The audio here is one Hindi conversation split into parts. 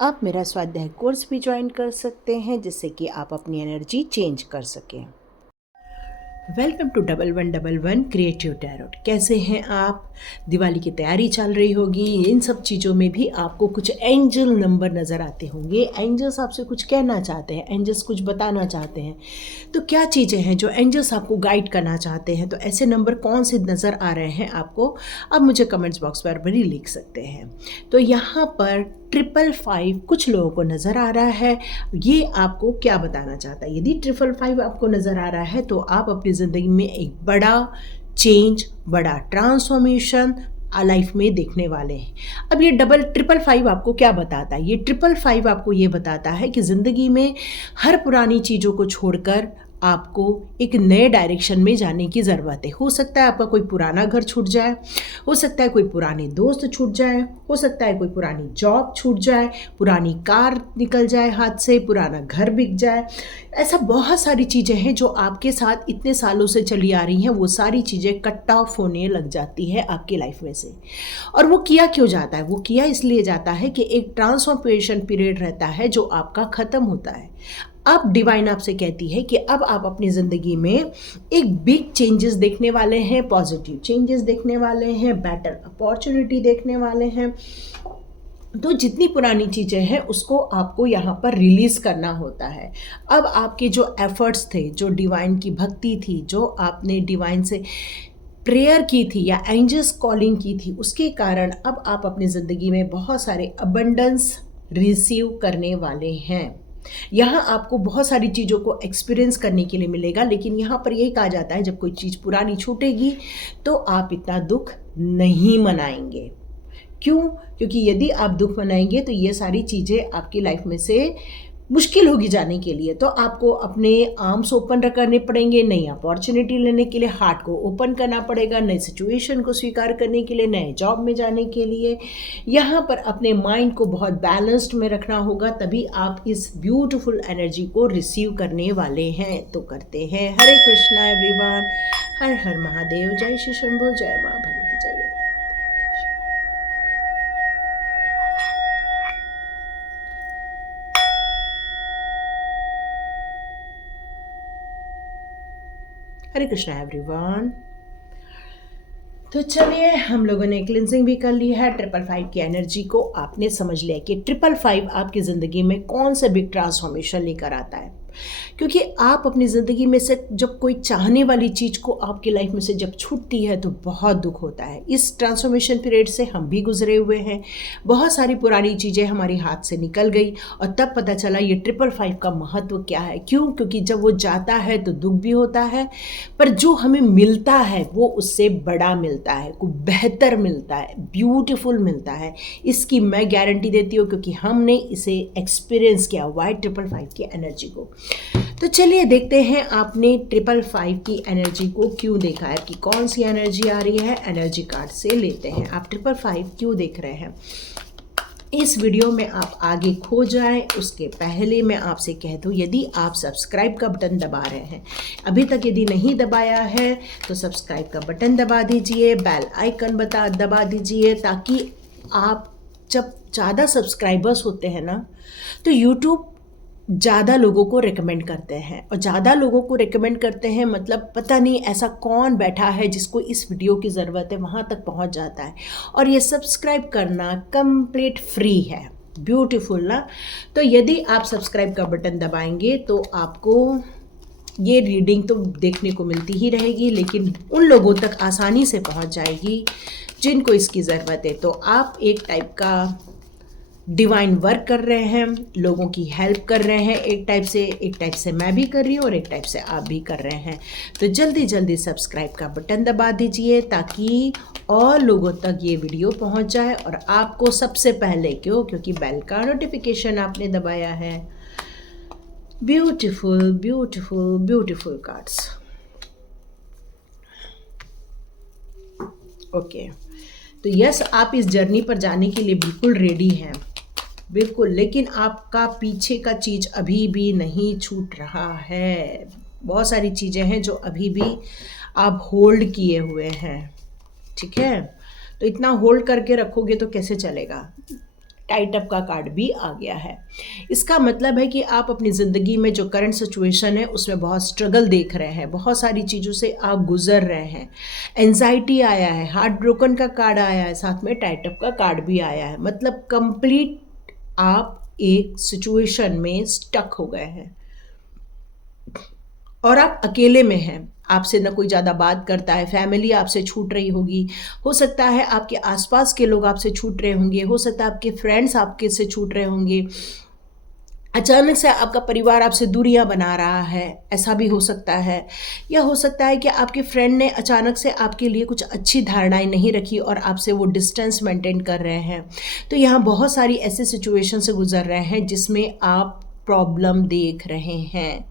आप मेरा स्वाध्याय कोर्स भी ज्वाइन कर सकते हैं जिससे कि आप अपनी एनर्जी चेंज कर सकें। Welcome to 1111 creative tarot. कैसे हैं आप? दिवाली की तैयारी चल रही होगी। इन सब चीज़ों में भी आपको कुछ एंजल नंबर नज़र आते होंगे। एंजल्स आपसे कुछ कहना चाहते हैं, एंजल्स कुछ बताना चाहते हैं। तो क्या चीज़ें हैं जो एंजल्स आपको गाइड करना चाहते हैं? तो ऐसे नंबर कौन से नज़र आ रहे हैं आपको? आप मुझे कमेंट्स बॉक्स पर भी लिख सकते हैं। तो यहाँ पर 555 कुछ लोगों को नज़र आ रहा है। ये आपको क्या बताना चाहता है? यदि 555 आपको नज़र आ रहा है तो आप अपनी ज़िंदगी में एक बड़ा चेंज, बड़ा ट्रांसफॉर्मेशन लाइफ में देखने वाले हैं। अब ये 555 आपको क्या बताता है? ये 555 आपको ये बताता है कि ज़िंदगी में हर पुरानी चीज़ों को छोड़कर आपको एक नए डायरेक्शन में जाने की ज़रूरत है। हो सकता है आपका कोई पुराना घर छूट जाए, हो सकता है कोई पुराने दोस्त छूट जाए, हो सकता है कोई पुरानी जॉब छूट जाए, पुरानी कार निकल जाए हाथ से, पुराना घर बिक जाए। ऐसा बहुत सारी चीज़ें हैं जो आपके साथ इतने सालों से चली आ रही हैं। वो सारी चीज़ें कट ऑफ होने लग जाती है आपकी लाइफ में से। और वो किया क्यों जाता है? वो किया इसलिए जाता है कि एक ट्रांसफॉर्मेशन पीरियड रहता है जो आपका ख़त्म होता है। अब डिवाइन आपसे कहती है कि अब आप अपनी ज़िंदगी में एक बिग चेंजेस देखने वाले हैं, पॉजिटिव चेंजेस देखने वाले हैं, बेटर अपॉर्चुनिटी देखने वाले हैं। तो जितनी पुरानी चीज़ें हैं उसको आपको यहाँ पर रिलीज़ करना होता है। अब आपके जो एफर्ट्स थे, जो डिवाइन की भक्ति थी, जो आपने डिवाइन से प्रेयर की थी या एंजल्स कॉलिंग की थी, उसके कारण अब आप अपनी ज़िंदगी में बहुत सारे अबंडेंस रिसीव करने वाले हैं। यहाँ आपको बहुत सारी चीज़ों को एक्सपीरियंस करने के लिए मिलेगा। लेकिन यहाँ पर यही कहा जाता है जब कोई चीज़ पुरानी छूटेगी तो आप इतना दुख नहीं मनाएंगे। क्यों? क्योंकि यदि आप दुख मनाएंगे तो ये सारी चीज़ें आपकी लाइफ में से मुश्किल होगी जाने के लिए। तो आपको अपने आर्म्स ओपन करने पड़ेंगे, नई अपॉर्चुनिटी लेने के लिए हार्ट को ओपन करना पड़ेगा, नई सिचुएशन को स्वीकार करने के लिए, नए जॉब में जाने के लिए। यहाँ पर अपने माइंड को बहुत बैलेंस्ड में रखना होगा, तभी आप इस ब्यूटीफुल एनर्जी को रिसीव करने वाले हैं। तो करते हैं। हरे कृष्णा एवरीवन। हर हर महादेव। जय श्री शंभो। जय माँ भगवती। जय गणपति। हरे कृष्णा एवरीवन। तो चलिए, हम लोगों ने क्लिनजिंग भी कर ली है। 555 की एनर्जी को आपने समझ लिया कि 555 आपकी ज़िंदगी में कौन सा बिग ट्रांसफॉर्मेशन लेकर आता है। क्योंकि आप अपनी ज़िंदगी में से जब कोई चाहने वाली चीज़ को आपकी लाइफ में से जब छूटती है तो बहुत दुख होता है। इस ट्रांसफॉर्मेशन पीरियड से हम भी गुजरे हुए हैं। बहुत सारी पुरानी चीज़ें हमारे हाथ से निकल गई और तब पता चला ये 555 का महत्व क्या है। क्यों? क्योंकि जब वो जाता है तो दुख भी होता है, पर जो हमें मिलता है वो उससे बड़ा मिलता है, कुछ बेहतर मिलता है, ब्यूटीफुल मिलता है। इसकी मैं गारंटी देती हूँ क्योंकि हमने इसे एक्सपीरियंस किया हुआ 555 की एनर्जी को। तो चलिए देखते हैं आपने 555 की एनर्जी को क्यों देखा है, कि कौन सी एनर्जी आ रही है। एनर्जी कार्ड से लेते हैं। आप 555 क्यों देख रहे हैं। इस वीडियो में आप आगे खो जाएं उसके पहले मैं आपसे कह दूं, यदि आप सब्सक्राइब का बटन दबा रहे हैं, अभी तक यदि नहीं दबाया है तो सब्सक्राइब का बटन दबा दीजिए, बेल आइकन दबा दीजिए, ताकि आप जब ज़्यादा सब्सक्राइबर्स होते हैं ना तो यूट्यूब ज़्यादा लोगों को रेकमेंड करते हैं। और ज़्यादा लोगों को रेकमेंड करते हैं मतलब पता नहीं ऐसा कौन बैठा है जिसको इस वीडियो की ज़रूरत है, वहाँ तक पहुँच जाता है। और ये सब्सक्राइब करना कंप्लीट फ्री है। ब्यूटीफुल ना। तो यदि आप सब्सक्राइब का बटन दबाएंगे तो आपको ये रीडिंग तो देखने को मिलती ही रहेगी, लेकिन उन लोगों तक आसानी से पहुँच जाएगी जिनको इसकी ज़रूरत है। तो आप एक टाइप का डिवाइन वर्क कर रहे हैं, लोगों की हेल्प कर रहे हैं। एक टाइप से मैं भी कर रही हूँ और एक टाइप से आप भी कर रहे हैं। तो जल्दी जल्दी सब्सक्राइब का बटन दबा दीजिए ताकि और लोगों तक ये वीडियो पहुंच जाए और आपको सबसे पहले। क्योंकि बेल का नोटिफिकेशन आपने दबाया है। Beautiful beautiful beautiful cards. Okay, तो यस, आप इस जर्नी पर जाने के लिए बिल्कुल रेडी हैं, बिल्कुल। लेकिन आपका पीछे का चीज़ अभी भी नहीं छूट रहा है। बहुत सारी चीज़ें हैं जो अभी भी आप होल्ड किए हुए हैं, ठीक है। तो इतना होल्ड करके रखोगे तो कैसे चलेगा। टाइट अप का कार्ड भी आ गया है। इसका मतलब है कि आप अपनी ज़िंदगी में जो करंट सिचुएशन है उसमें बहुत स्ट्रगल देख रहे हैं, बहुत सारी चीज़ों से आप गुजर रहे हैं, एंजाइटी आया है, हार्ट ब्रोकन का कार्ड आया है, साथ में टाइट अप का कार्ड भी आया है। मतलब कंप्लीट आप एक सिचुएशन में स्टक हो गए हैं और आप अकेले में हैं। आपसे ना कोई ज़्यादा बात करता है, फैमिली आपसे छूट रही होगी, हो सकता है आपके आसपास के लोग आपसे छूट रहे होंगे, हो सकता है आपके फ्रेंड्स आपके से छूट रहे होंगे, अचानक से आपका परिवार आपसे दूरियां बना रहा है, ऐसा भी हो सकता है। या हो सकता है कि आपके फ्रेंड ने अचानक से आपके लिए कुछ अच्छी धारणाएं नहीं रखी और आपसे वो डिस्टेंस मेंटेन कर रहे हैं। तो यहाँ बहुत सारी ऐसी सिचुएशन से गुजर रहे हैं जिसमें आप प्रॉब्लम देख रहे हैं।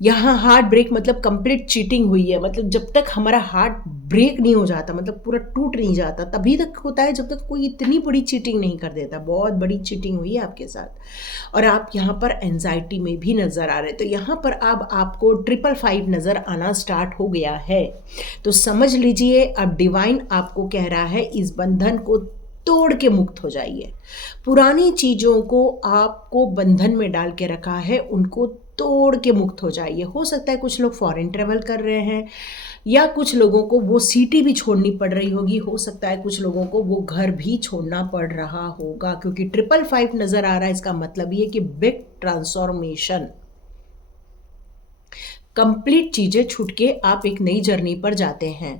यहाँ हार्ट ब्रेक मतलब कंप्लीट चीटिंग हुई है। मतलब जब तक हमारा हार्ट ब्रेक नहीं हो जाता, मतलब पूरा टूट नहीं जाता, तभी तक होता है जब तक कोई इतनी बड़ी चीटिंग नहीं कर देता। बहुत बड़ी चीटिंग हुई है आपके साथ और आप यहाँ पर एंजाइटी में भी नज़र आ रहे। तो यहाँ पर अब आपको 555 नज़र आना स्टार्ट हो गया है। तो समझ लीजिए अब डिवाइन आपको कह रहा है इस बंधन को तोड़ के मुक्त हो जाइए। पुरानी चीज़ों को आपको बंधन में डाल के रखा है, उनको तोड़ के मुक्त हो जाइए। हो सकता है कुछ लोग फॉरेन ट्रेवल कर रहे हैं या कुछ लोगों को वो सिटी भी छोड़नी पड़ रही होगी, हो सकता है कुछ लोगों को वो घर भी छोड़ना पड़ रहा होगा, क्योंकि 555 नज़र आ रहा है। इसका मतलब ये कि बिग ट्रांसफॉर्मेशन, कंप्लीट चीज़ें छूट के आप एक नई जर्नी पर जाते हैं।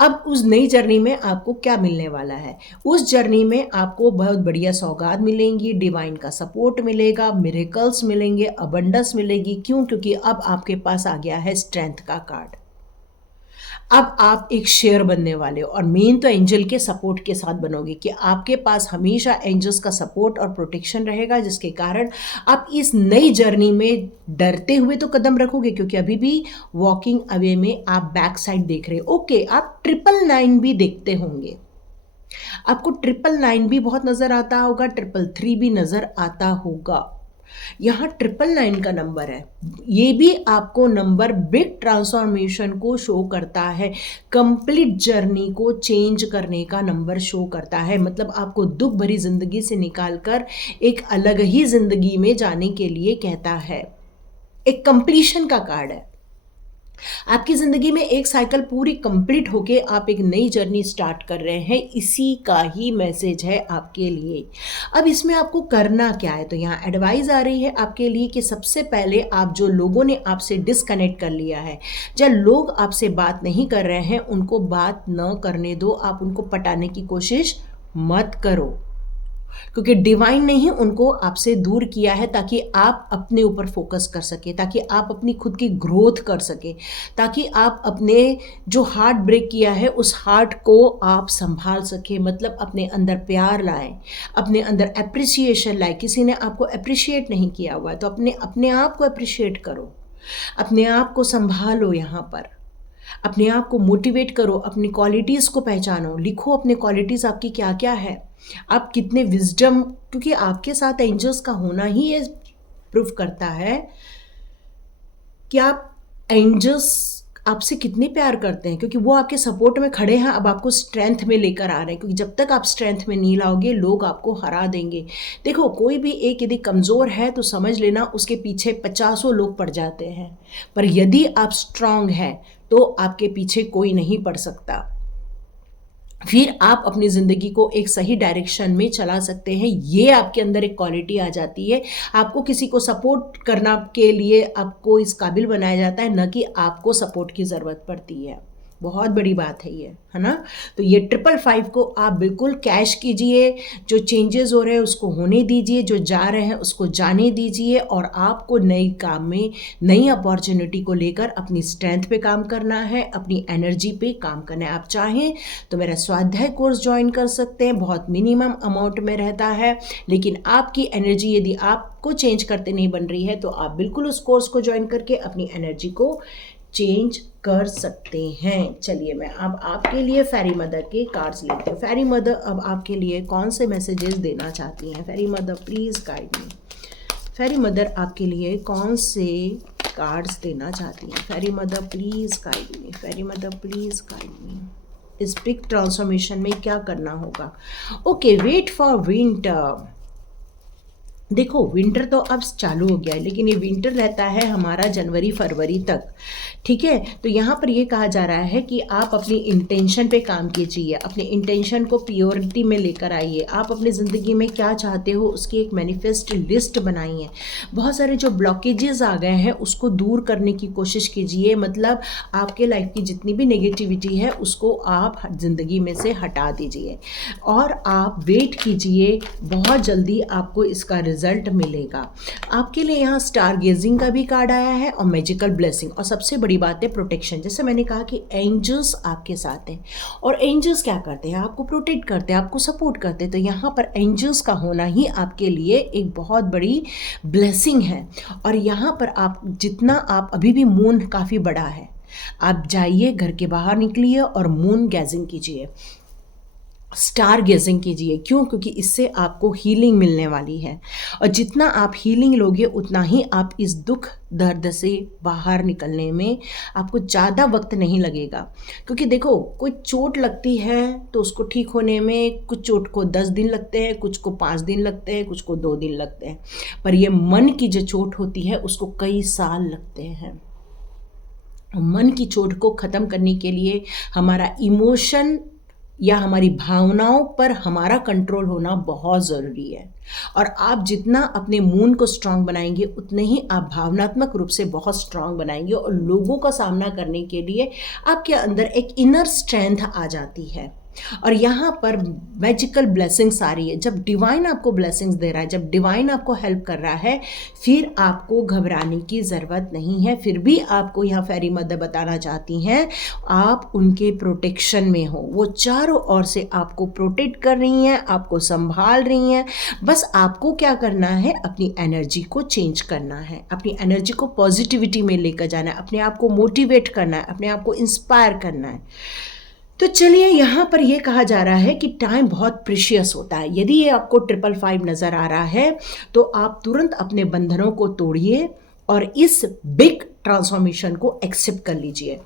अब उस नई जर्नी में आपको क्या मिलने वाला है? उस जर्नी में आपको बहुत बढ़िया सौगात मिलेंगी, डिवाइन का सपोर्ट मिलेगा, मिरेकल्स मिलेंगे, अबंडेंस मिलेगी। क्यों? क्योंकि अब आपके पास आ गया है स्ट्रेंथ का कार्ड। अब आप एक शेयर बनने वाले हो और मेन तो एंजल के सपोर्ट के साथ बनोगे कि आपके पास हमेशा एंजल्स का सपोर्ट और प्रोटेक्शन रहेगा, जिसके कारण आप इस नई जर्नी में डरते हुए तो कदम रखोगे, क्योंकि अभी भी वॉकिंग अवे में आप बैक साइड देख रहे हो। ओके, आप 999 भी देखते होंगे, आपको 999 भी बहुत नज़र आता होगा, 333 भी नज़र आता होगा। यहाँ 999 का नंबर है, ये भी आपको नंबर बिग ट्रांसफॉर्मेशन को शो करता है, कंप्लीट जर्नी को चेंज करने का नंबर शो करता है। मतलब आपको दुख भरी जिंदगी से निकालकर एक अलग ही जिंदगी में जाने के लिए कहता है। एक कंप्लीशन का कार्ड है। आपकी ज़िंदगी में एक साइकिल पूरी कंप्लीट होके आप एक नई जर्नी स्टार्ट कर रहे हैं, इसी का ही मैसेज है आपके लिए। अब इसमें आपको करना क्या है? तो यहाँ एडवाइस आ रही है आपके लिए कि सबसे पहले आप जो लोगों ने आपसे डिस्कनेक्ट कर लिया है, जब लोग आपसे बात नहीं कर रहे हैं, उनको बात न करने दो, आप उनको पटाने की कोशिश मत करो, क्योंकि डिवाइन ने ही उनको आपसे दूर किया है ताकि आप अपने ऊपर फोकस कर सके, ताकि आप अपनी खुद की ग्रोथ कर सके, ताकि आप अपने जो हार्ट ब्रेक किया है उस हार्ट को आप संभाल सके। मतलब अपने अंदर प्यार लाएं, अपने अंदर एप्रिसिएशन लाएं। किसी ने आपको अप्रिशिएट नहीं किया हुआ है तो अपने आप को अप्रिशिएट करो, अपने आप को संभालो, यहाँ पर अपने आप को मोटिवेट करो, अपनी क्वालिटीज़ को पहचानो, लिखो अपने क्वालिटीज़ आपकी क्या क्या है, आप कितने विजडम, क्योंकि आपके साथ एंजल्स का होना ही ये प्रूफ करता है कि आप एंजल्स आपसे कितने प्यार करते हैं, क्योंकि वो आपके सपोर्ट में खड़े हैं। अब आपको स्ट्रेंथ में लेकर आ रहे हैं, क्योंकि जब तक आप स्ट्रेंथ में नहीं लाओगे लोग आपको हरा देंगे। देखो, कोई भी एक यदि कमज़ोर है तो समझ लेना उसके पीछे 50 लोग पड़ जाते हैं, पर यदि आप स्ट्रांग हैं तो आपके पीछे कोई नहीं पड़ सकता। फिर आप अपनी ज़िंदगी को एक सही डायरेक्शन में चला सकते हैं। ये आपके अंदर एक क्वालिटी आ जाती है। आपको किसी को सपोर्ट करना के लिए आपको इस काबिल बनाया जाता है, न कि आपको सपोर्ट की ज़रूरत पड़ती है। बहुत बड़ी बात है ये, है ना? तो ये 555 को आप बिल्कुल कैश कीजिए, जो चेंजेस हो रहे हैं उसको होने दीजिए, जो जा रहे हैं उसको जाने दीजिए, और आपको नई काम में नई अपॉर्चुनिटी को लेकर अपनी स्ट्रेंथ पे काम करना है, अपनी एनर्जी पे काम करना है। आप चाहें तो मेरा स्वाध्याय कोर्स ज्वाइन कर सकते हैं, बहुत मिनिमम अमाउंट में रहता है, लेकिन आपकी एनर्जी यदि आपको चेंज करते नहीं बन रही है तो आप बिल्कुल उस कोर्स को ज्वाइन करके अपनी एनर्जी को चेंज कर सकते हैं। चलिए, मैं अब आपके लिए फेरी मदर के कार्ड्स लेती हूँ। फेरी मदर अब आपके लिए कौन से मैसेजेस देना चाहती हैं? Fairy mother please guide me. Fairy mother आपके लिए कौन से कार्ड्स देना चाहती हैं? Fairy mother please guide me. Fairy mother please guide me. इस बिग ट्रांसफॉर्मेशन में क्या करना होगा। Okay, wait for winter. देखो, विंटर तो अब चालू हो गया है, लेकिन ये विंटर रहता है हमारा जनवरी फरवरी तक, ठीक है। तो यहाँ पर ये कहा जा रहा है कि आप अपनी इंटेंशन पे काम कीजिए, अपने इंटेंशन को प्योरिटी में लेकर आइए। आप अपनी ज़िंदगी में क्या चाहते हो उसकी एक मैनिफेस्ट लिस्ट बनाइए। बहुत सारे जो ब्लॉकेजेस आ गए हैं उसको दूर करने की कोशिश कीजिए। मतलब आपके लाइफ की जितनी भी नेगेटिविटी है उसको आप ज़िंदगी में से हटा दीजिए और आप वेट कीजिए, बहुत जल्दी आपको इसका रिजल्ट मिलेगा। आपके लिए यहाँ स्टार गेजिंग का भी कार्ड आया है और मैजिकल ब्लेसिंग, और सबसे बड़ी बात है प्रोटेक्शन। जैसे मैंने कहा कि एंजल्स आपके साथ हैं, और एंजल्स क्या करते हैं, आपको प्रोटेक्ट करते हैं, आपको सपोर्ट करते हैं। तो यहाँ पर एंजल्स का होना ही आपके लिए एक बहुत बड़ी ब्लेसिंग है। और यहाँ पर आप जितना आप अभी भी मून काफ़ी बड़ा है, आप जाइए घर के बाहर निकलिए और मून गैजिंग कीजिए, स्टार गेजिंग कीजिए। क्यों? क्योंकि इससे आपको हीलिंग मिलने वाली है, और जितना आप हीलिंग लोगे उतना ही आप इस दुख दर्द से बाहर निकलने में आपको ज़्यादा वक्त नहीं लगेगा। क्योंकि देखो, कोई चोट लगती है तो उसको ठीक होने में कुछ चोट को 10 दिन लगते हैं, कुछ को 5 दिन लगते हैं, कुछ को 2 दिन लगते हैं, पर ये मन की जो चोट होती है उसको कई साल लगते हैं। मन की चोट को ख़त्म करने के लिए हमारा इमोशन या हमारी भावनाओं पर हमारा कंट्रोल होना बहुत ज़रूरी है। और आप जितना अपने मून को स्ट्रांग बनाएंगे उतने ही आप भावनात्मक रूप से बहुत स्ट्रांग बनाएंगे, और लोगों का सामना करने के लिए आपके अंदर एक इनर स्ट्रेंथ आ जाती है। और यहाँ पर मैजिकल ब्लेसिंग्स आ रही है। जब डिवाइन आपको ब्लेसिंग्स दे रहा है, जब डिवाइन आपको हेल्प कर रहा है, फिर आपको घबराने की ज़रूरत नहीं है। फिर भी आपको यहाँ फेरी मदर बताना चाहती हैं आप उनके प्रोटेक्शन में हो। वो चारों ओर से आपको प्रोटेक्ट कर रही हैं, आपको संभाल रही हैं। बस आपको क्या करना है, अपनी एनर्जी को चेंज करना है, अपनी एनर्जी को पॉजिटिविटी में लेकर जाना है, अपने आप को मोटिवेट करना है, अपने आप को इंस्पायर करना है। तो चलिए, यहाँ पर यह कहा जा रहा है कि टाइम बहुत प्रीशियस होता है। यदि ये आपको 555 नज़र आ रहा है तो आप तुरंत अपने बंधनों को तोड़िए और इस बिग ट्रांसफॉर्मेशन को एक्सेप्ट कर लीजिए।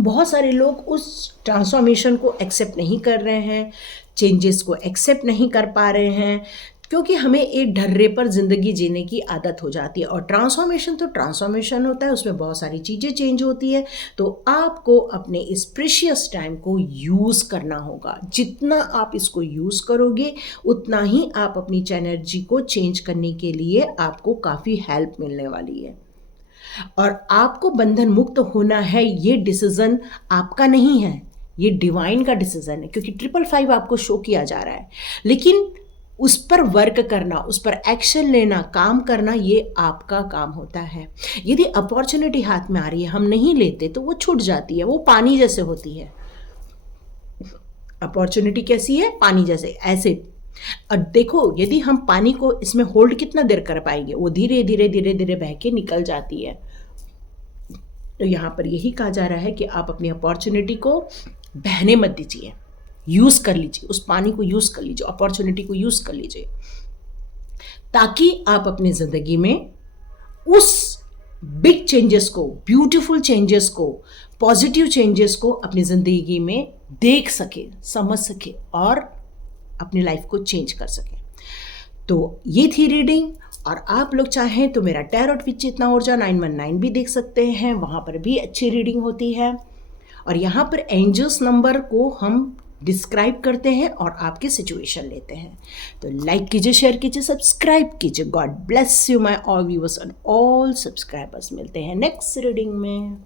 बहुत सारे लोग उस ट्रांसफॉर्मेशन को एक्सेप्ट नहीं कर रहे हैं, चेंजेस को एक्सेप्ट नहीं कर पा रहे हैं, क्योंकि हमें एक ढर्रे पर ज़िंदगी जीने की आदत हो जाती है। और ट्रांसफॉर्मेशन तो ट्रांसफॉर्मेशन होता है, उसमें बहुत सारी चीज़ें चेंज होती है। तो आपको अपने इस प्रीशियस टाइम को यूज़ करना होगा। जितना आप इसको यूज़ करोगे उतना ही आप अपनी एनर्जी को चेंज करने के लिए आपको काफ़ी हेल्प मिलने वाली है। और आपको बंधन मुक्त होना है, ये डिसीज़न आपका नहीं है, ये डिवाइन का डिसीज़न है। क्योंकि 555 आपको शो किया जा रहा है, लेकिन उस पर वर्क करना, उस पर एक्शन लेना, काम करना, ये आपका काम होता है। यदि अपॉर्चुनिटी हाथ में आ रही है, हम नहीं लेते तो वो छूट जाती है। वो पानी जैसे होती है। अपॉर्चुनिटी कैसी है? पानी जैसे, ऐसे। और देखो, यदि हम पानी को इसमें होल्ड कितना देर कर पाएंगे, वो धीरे धीरे धीरे धीरे बह के निकल जाती है। तो यहाँ पर यही कहा जा रहा है कि आप अपनी अपॉर्चुनिटी को बहने मत दीजिए, यूज़ कर लीजिए, उस पानी को यूज़ कर लीजिए, अपॉर्चुनिटी को यूज़ कर लीजिए, ताकि आप अपनी ज़िंदगी में उस बिग चेंजेस को, ब्यूटीफुल चेंजेस को, पॉजिटिव चेंजेस को अपनी ज़िंदगी में देख सके, समझ सके और अपनी लाइफ को चेंज कर सके। तो ये थी रीडिंग। और आप लोग चाहें तो मेरा टैरोट विद चेतना ऊर्जा 919 भी देख सकते हैं, वहाँ पर भी अच्छी रीडिंग होती है। और यहाँ पर एंजल्स नंबर को हम डिस्क्राइब करते हैं और आपके सिचुएशन लेते हैं। तो लाइक कीजिए, शेयर कीजिए, सब्सक्राइब कीजिए। God bless you my all viewers and all subscribers. मिलते हैं नेक्स्ट रीडिंग में।